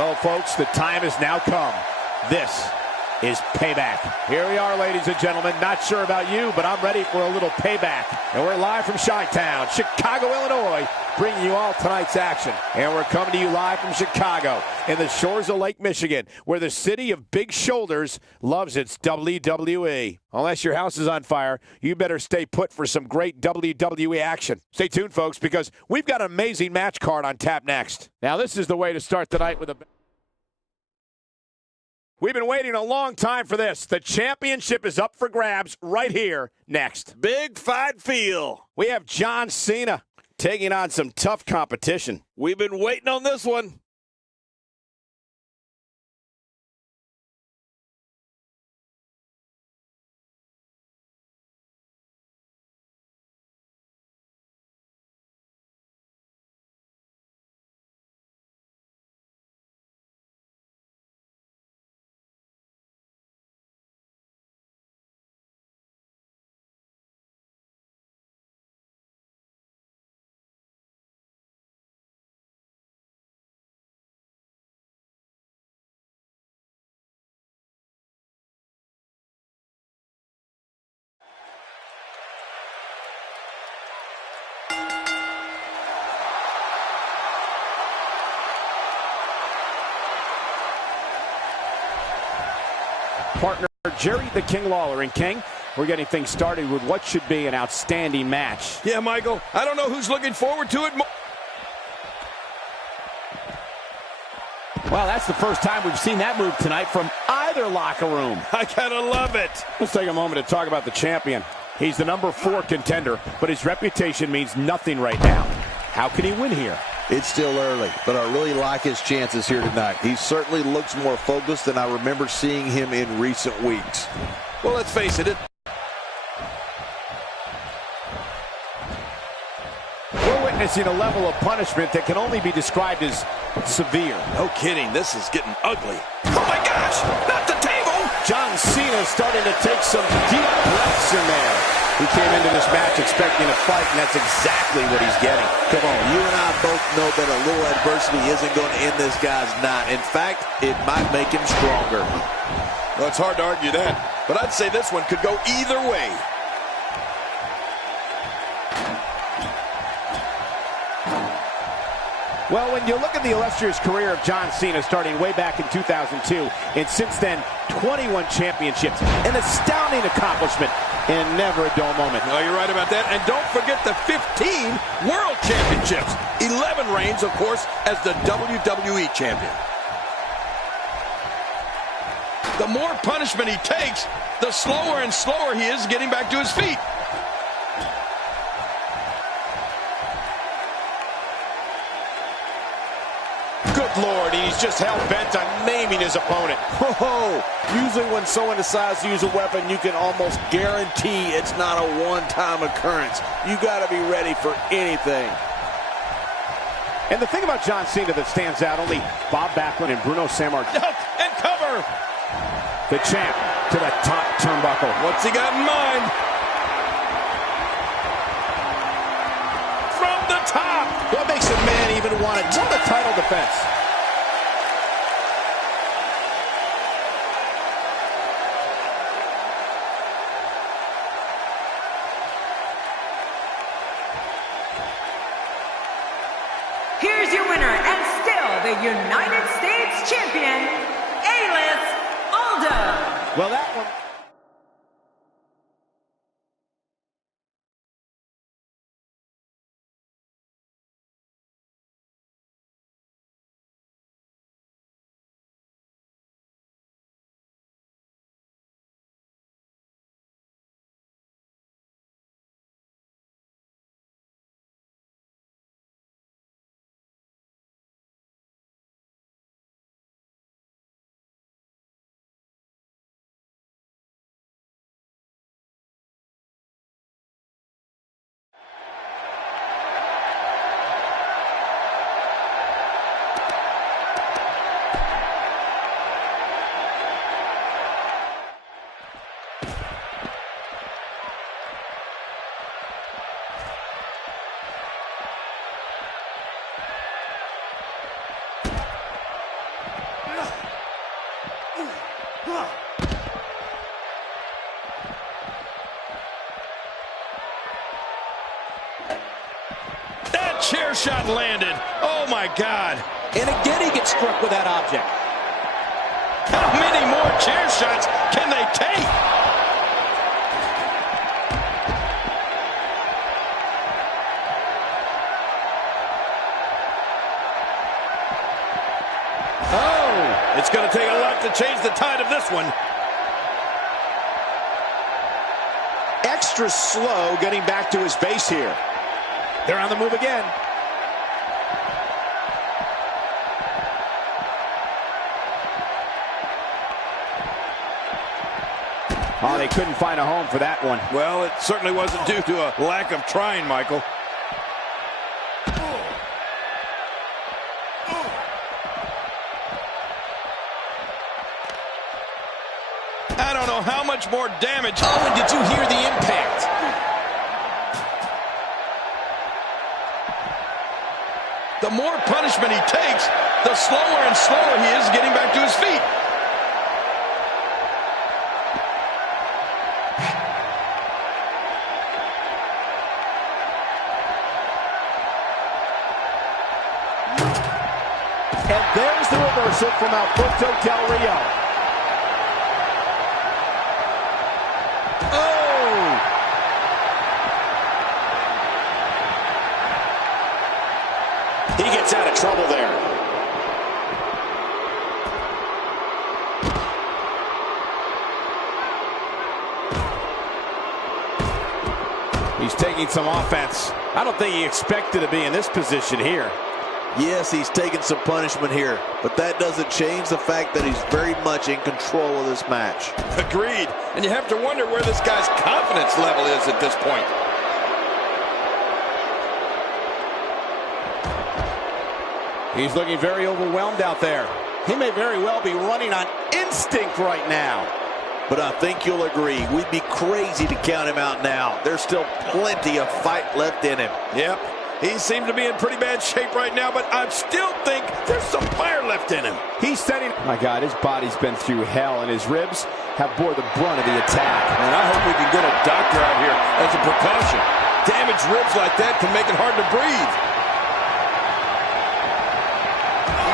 Well, folks, the time has now come. This is payback. Here we are, ladies and gentlemen. Not sure about you, but I'm ready for a little payback. And we're live from Chi-Town, Chicago, Illinois, bringing you all tonight's action. And we're coming to you live from Chicago in the shores of Lake Michigan, where the city of big shoulders loves its WWE. Unless your house is on fire, you better stay put for some great WWE action. Stay tuned, folks, because we've got an amazing match card on tap next. Now, this is the way to start the night with a... We've been waiting a long time for this. The championship is up for grabs right here next. Big fight feel. We have John Cena taking on some tough competition. We've been waiting on this one. Partner Jerry the King Lawler. And King, we're getting things started with what should be an outstanding match. Yeah, Michael, I don't know who's looking forward to it more. Well, that's the first time we've seen that move tonight from either locker room. I gotta love it. Let's take a moment to talk about the champion. He's the number 4 contender, but his reputation means nothing right now. How can he win here? It's still early, but I really like his chances here tonight. He certainly looks more focused than I remember seeing him in recent weeks. Well, let's face it. We're witnessing a level of punishment that can only be described as severe. No kidding, this is getting ugly. Oh my gosh, not the table! John Cena starting to take some deep breaths in there. He came into this match expecting a fight, and that's exactly what he's getting. Come on, you and I both know that a little adversity isn't going to end this guy's night. In fact, it might make him stronger. Well, it's hard to argue that, but I'd say this one could go either way. Well, when you look at the illustrious career of John Cena starting way back in 2002, and since then, 21 championships, an astounding accomplishment, and never a dull moment. No, you're right about that. And don't forget the 15 World Championships. 11 reigns, of course, as the WWE Champion. The more punishment he takes, the slower and slower he is getting back to his feet. Good Lord, he's just hell-bent on naming his opponent. Whoa! Usually when someone decides to use a weapon, you can almost guarantee it's not a one-time occurrence. You got to be ready for anything. And the thing about John Cena that stands out, only Bob Backlund and Bruno Sammartino. Duck and cover! The champ to the top turnbuckle. What's he got in mind? From the top! What makes a man even want a title defense? Here's your winner and still the United States Champion, Aldo. Well, that one... chair shot landed. Oh, my God. And again, he gets struck with that object. How many more chair shots can they take? Oh, it's going to take a lot to change the tide of this one. Extra slow getting back to his base here. They're on the move again. Oh, they couldn't find a home for that one. Well, it certainly wasn't due to a lack of trying, Michael. I don't know how much more damage. Oh, and did you hear the impact? The more punishment he takes, the slower and slower he is getting back to his feet. And there's the reversal from Alberto Del Rio. Oh! He gets out of trouble there. He's taking some offense. I don't think he expected to be in this position here. Yes, he's taking some punishment here, but that doesn't change the fact that he's very much in control of this match. Agreed. And you have to wonder where this guy's confidence level is at this point. He's looking very overwhelmed out there. He may very well be running on instinct right now. But I think you'll agree, we'd be crazy to count him out now. There's still plenty of fight left in him. Yep. He seems to be in pretty bad shape right now, but I still think there's some fire left in him. He's setting... My God, his body's been through hell, and his ribs have bore the brunt of the attack. And I hope we can get a doctor out here as a precaution. Damaged ribs like that can make it hard to breathe.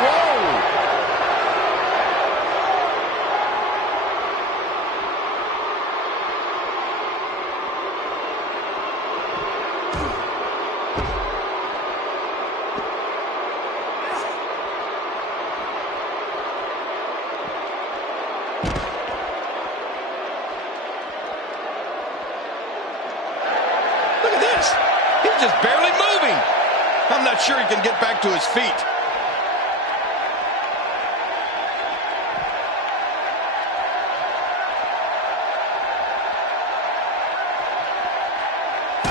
Whoa! Look at this. He's just barely moving. I'm not sure he can get back to his feet.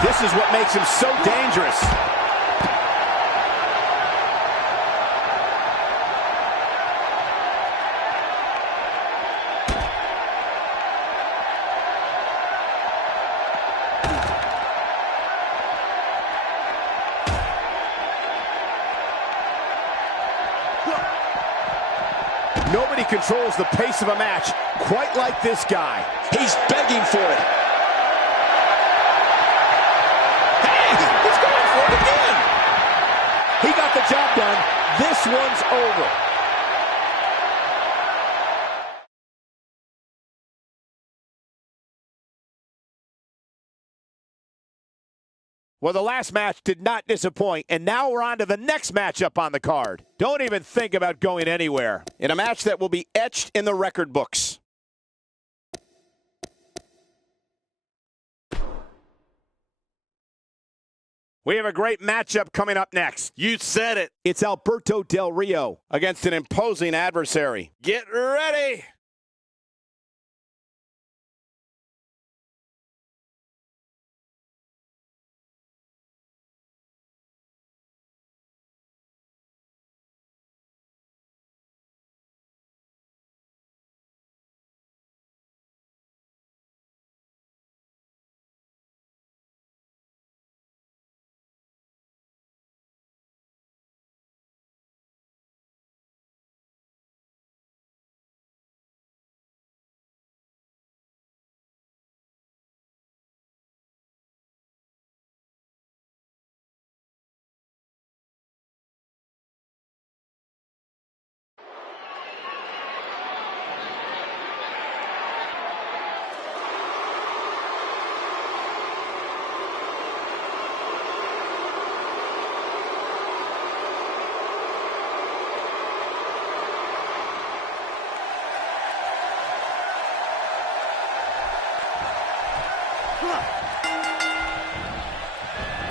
This is what makes him so dangerous. Nobody controls the pace of a match quite like this guy. He's begging for it. He's going for it again. He got the job done. This one's over. Well, the last match did not disappoint, and now we're on to the next matchup on the card. Don't even think about going anywhere in a match that will be etched in the record books. We have a great matchup coming up next. You said it. It's Alberto Del Rio against an imposing adversary. Get ready.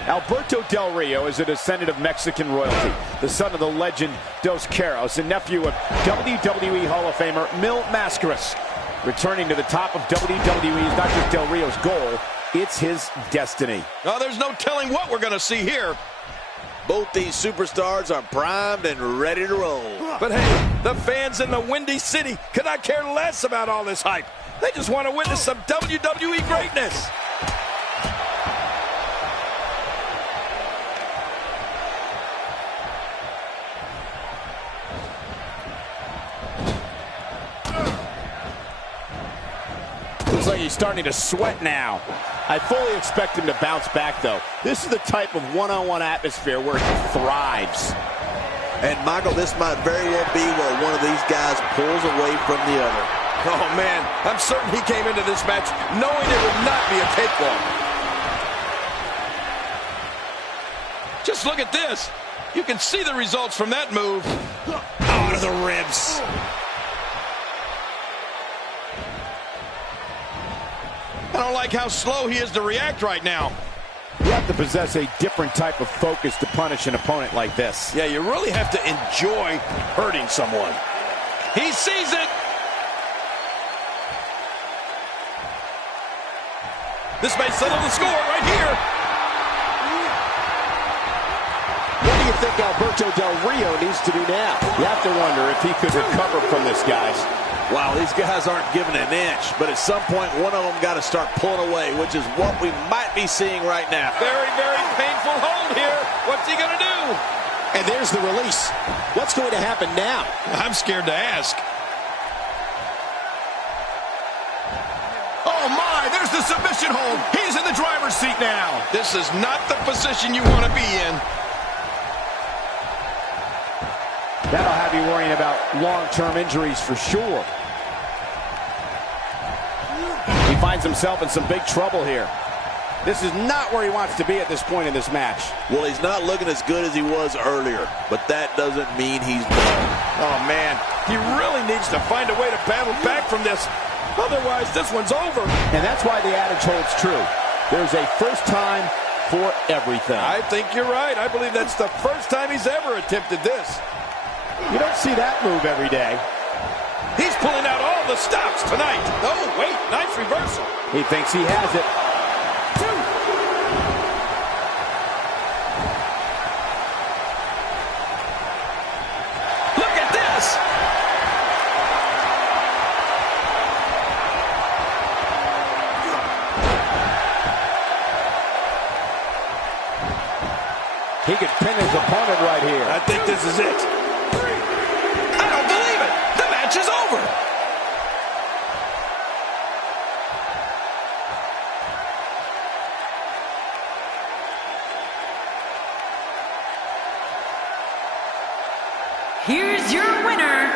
Alberto Del Rio is a descendant of Mexican royalty, the son of the legend Dos Caros, and nephew of WWE Hall of Famer Mil Mascaras. Returning to the top of WWE is not just Del Rio's goal, it's his destiny. Oh, there's no telling what we're going to see here. Both these superstars are primed and ready to roll. But hey, the fans in the Windy City could not care less about all this hype. They just want to witness some WWE greatness. Looks like he's starting to sweat now. I fully expect him to bounce back, though. This is the type of one-on-one atmosphere where he thrives. And, Michael, this might very well be where one of these guys pulls away from the other. Oh, man, I'm certain he came into this match knowing it would not be a cakewalk. Just look at this. You can see the results from that move. Out of the ribs. I don't like how slow he is to react right now. You have to possess a different type of focus to punish an opponent like this. Yeah, you really have to enjoy hurting someone. He sees it. This may settle the score right here. What do you think Alberto Del Rio needs to do now? You have to wonder if he could recover from this, guys. Wow, these guys aren't giving an inch, but at some point, one of them got to start pulling away, which is what we might be seeing right now. Very, very painful hold here. What's he going to do? And there's the release. What's going to happen now? I'm scared to ask. Oh, my, there's the submission hold. He's in the driver's seat now. This is not the position you want to be in. That'll have you worrying about long-term injuries for sure. He finds himself in some big trouble here. This is not where he wants to be at this point in this match. Well, he's not looking as good as he was earlier, but that doesn't mean he's done. Oh, man, he really needs to find a way to battle back from this. Otherwise, this one's over. And that's why the adage holds true. There's a first time for everything. I think you're right. I believe that's the first time he's ever attempted this. You don't see that move every day. He's pulling out all the stops tonight. Oh, wait, nice reversal. He thinks he has it. Look at this. He could pin his opponent right here. I think this is it. I don't believe it. The match is over. Here's your winner,